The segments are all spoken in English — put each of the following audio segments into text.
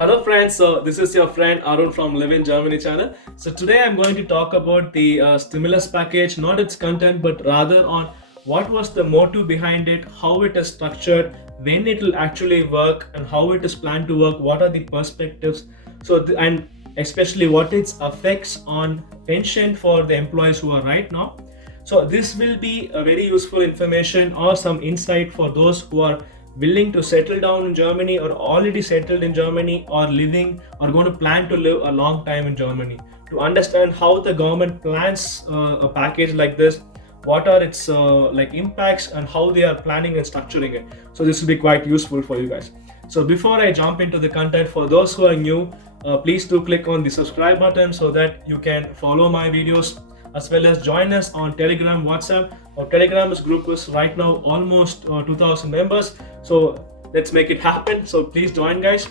Hello friends, so this is your friend Arun from Live in Germany channel. So today I'm going to talk about the stimulus package, not its content, but rather on what was the motive behind it, how it is structured, when it will actually work, and how it is planned to work. What are the perspectives? And especially what its effects on pension for the employees who are right now. So this will be a very useful information or some insight for those who are willing to settle down in Germany or already settled in Germany or living or going to plan to live a long time in Germany to understand how the government plans a package like this, what are its impacts and how they are planning and structuring it. So this will be quite useful for you guys. So before I jump into the content, for those who are new, please do click on the subscribe button so that you can follow my videos as well as join us on Telegram, WhatsApp. Our Telegram group is right now almost 2000 members. So let's make it happen. So please join, guys.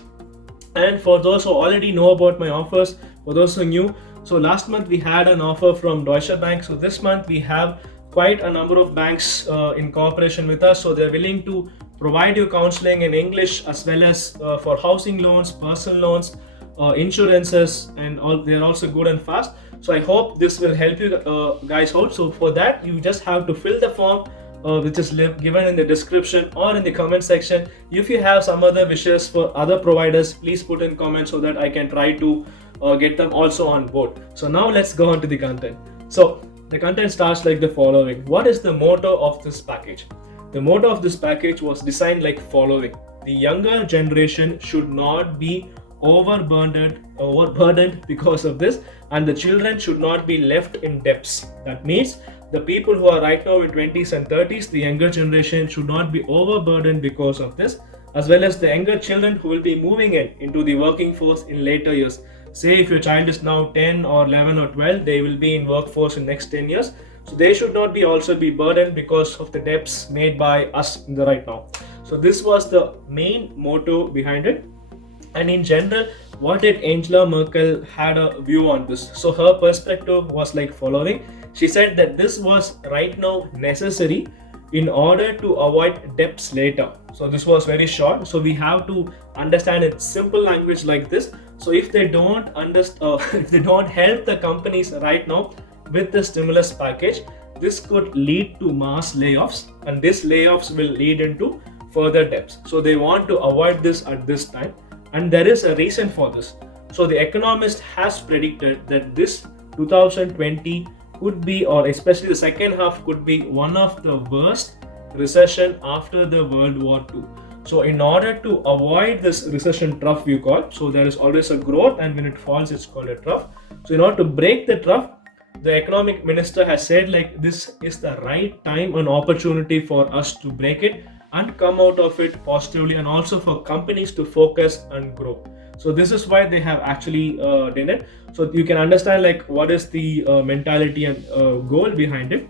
And for those who already know about my offers, for those who are new, so last month we had an offer from Deutsche Bank. So this month we have quite a number of banks in cooperation with us. So they're willing to provide you counseling in English as well as for housing loans, personal loans, insurances, and all. They're also good and fast. So I hope this will help you guys out. So for that, you just have to fill the form which is given in the description or in the comment section. If you have some other wishes for other providers, please put in comments so that I can try to get them also on board. So now let's go on to the content. So the content starts like the following. What is the motto of this package? The motto of this package was designed like following. The younger generation should not be overburdened because of this, and the children should not be left in debts. That means the people who are right now in 20s and 30s, the younger generation should not be overburdened because of this, as well as the younger children who will be moving into the working force in later years. Say if your child is now 10 or 11 or 12, they will be in workforce in next 10 years. So they should not be also be burdened because of the debts made by us in the right now. So this was the main motto behind it. And in general, what did Angela Merkel had a view on this? So her perspective was like following. She said that this was right now necessary in order to avoid debts later. So this was very short. So we have to understand it simple language like this. So if they don't understand, if they don't help the companies right now with the stimulus package, this could lead to mass layoffs, and these layoffs will lead into further debts. So they want to avoid this at this time. And there is a reason for this. So the economist has predicted that this 2020 could be, or especially the second half could be, one of the worst recession after the World War II. So in order to avoid this recession trough you call, so there is always a growth, and when it falls it's called a trough. So in order to break the trough, the economic minister has said like this is the right time and opportunity for us to break it and come out of it positively, and also for companies to focus and grow. So this is why they have actually done it. So you can understand like what is the mentality and goal behind it.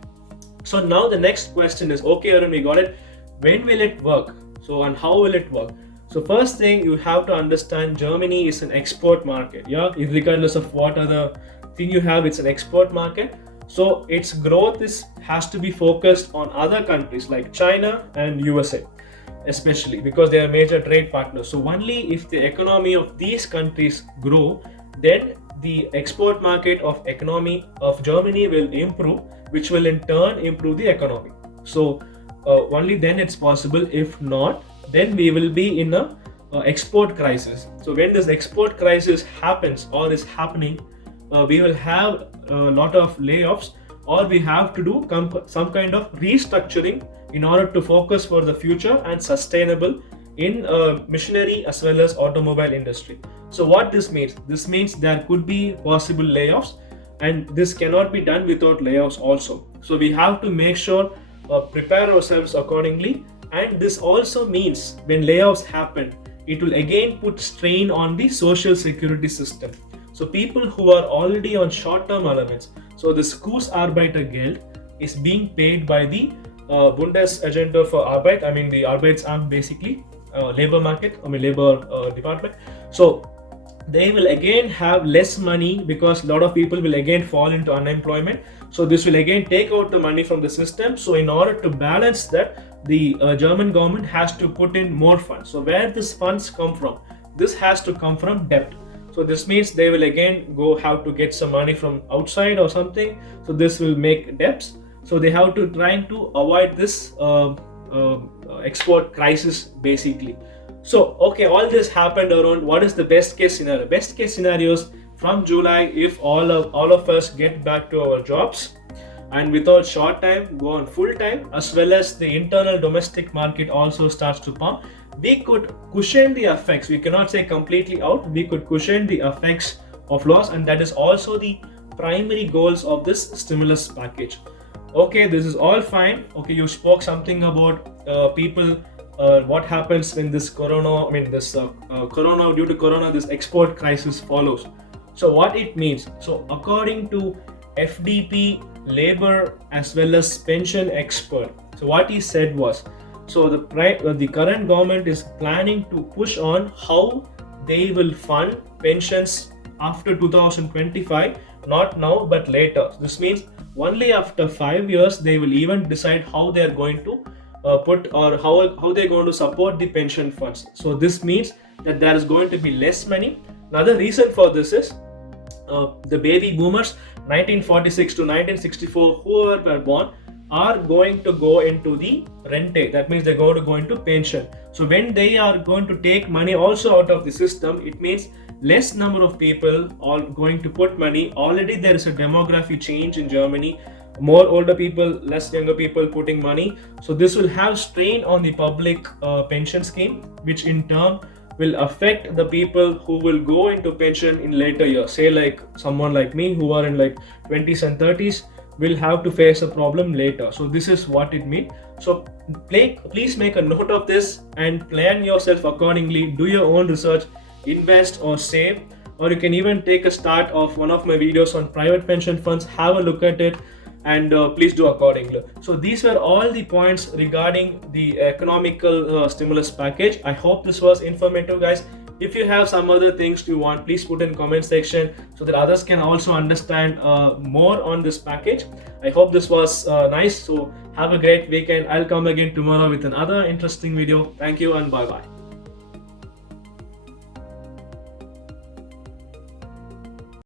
So now the next question is, okay Arun, we got it, when will it work? So and how will it work? So first thing you have to understand, Germany is an export market. Yeah, regardless of what other thing you have, it's an export market. So its growth has to be focused on other countries like China and USA, especially because they are major trade partners. So only if the economy of these countries grow, then the export market of economy of Germany will improve, which will in turn improve the economy. So only then it's possible. If not, then we will be in a export crisis. So when this export crisis happens or is happening, we will have a lot of layoffs, or we have to do some kind of restructuring in order to focus for the future and sustainable in machinery as well as automobile industry. So what this means? This means there could be possible layoffs, and this cannot be done without layoffs also. So we have to make sure prepare ourselves accordingly. And this also means when layoffs happen, it will again put strain on the social security system. So people who are already on short-term allowance, so this Kurzarbeitergeld is being paid by the Bundesagentur für Arbeit, I mean the Arbeitsamt, basically labor market, labor department. So they will again have less money because a lot of people will again fall into unemployment. So this will again take out the money from the system. So in order to balance that, the German government has to put in more funds. So where these funds come from? this has to come from debt. So this means they will again go have to get some money from outside or something. So this will make debts. So they have to try to avoid this export crisis basically. So okay, all this happened around what is the best case scenario. Best case scenarios from July, if all of us get back to our jobs and without short time go on full time, as well as the internal domestic market also starts to pump, we could cushion the effects. We cannot say completely out, we could cushion the effects of loss, and that is also the primary goals of this stimulus package. Okay, this is all fine. Okay, you spoke something about people, what happens when this corona, corona, due to corona, this export crisis follows. So what it means, so according to FDP, labor as well as pension expert, so what he said was, so the current government is planning to push on how they will fund pensions after 2025, not now but later. This means only after 5 years they will even decide how they are going to put, or how they're going to support the pension funds. So this means that there is going to be less money. Another reason for this is the baby boomers 1946 to 1964 who were born are going to go into the rente. That means they're going to go into pension. So when they are going to take money also out of the system, it means less number of people are going to put money. Already there is a demographic change in Germany, more older people, less younger people putting money. So this will have strain on the public pension scheme, which in turn will affect the people who will go into pension in later years. Say like someone like me who are in like 20s and 30s will have to face a problem later. So this is what it means. So please make a note of this and plan yourself accordingly. Do your own research, invest or save, or you can even take a start of one of my videos on private pension funds. Have a look at it and please do accordingly. So these were all the points regarding the economical stimulus package. I hope this was informative, guys. If you have some other things you want, please put in comment section so that others can also understand more on this package. I hope this was nice. So have a great weekend. I'll come again tomorrow with another interesting video. Thank you and bye bye.